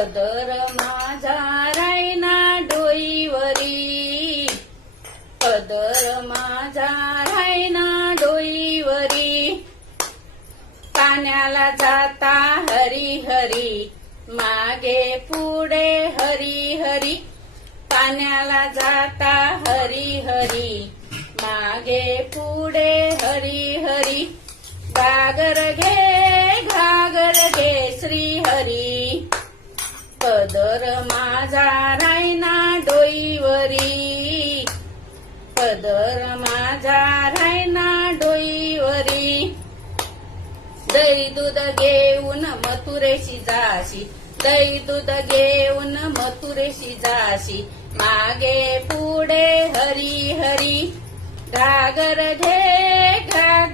पदर माझा रायना डोईवरी, पदर माझा रायना डोईवरी, पाण्याला जाता हरी हरी, मागे पुढे हरी हरी, पाण्याला जाता हरी हरी, मागे पुढे हरी हरी, घागर घे श्री हरी, पदर माझा रायना डोईवरी, पदर माझा रायना डोईवरी, दही दूध घेऊन मथुरेशी जाशी, दही दूध घेऊन मथुरेशी जाशी, मागे पुढे हरी हरी, घागर घे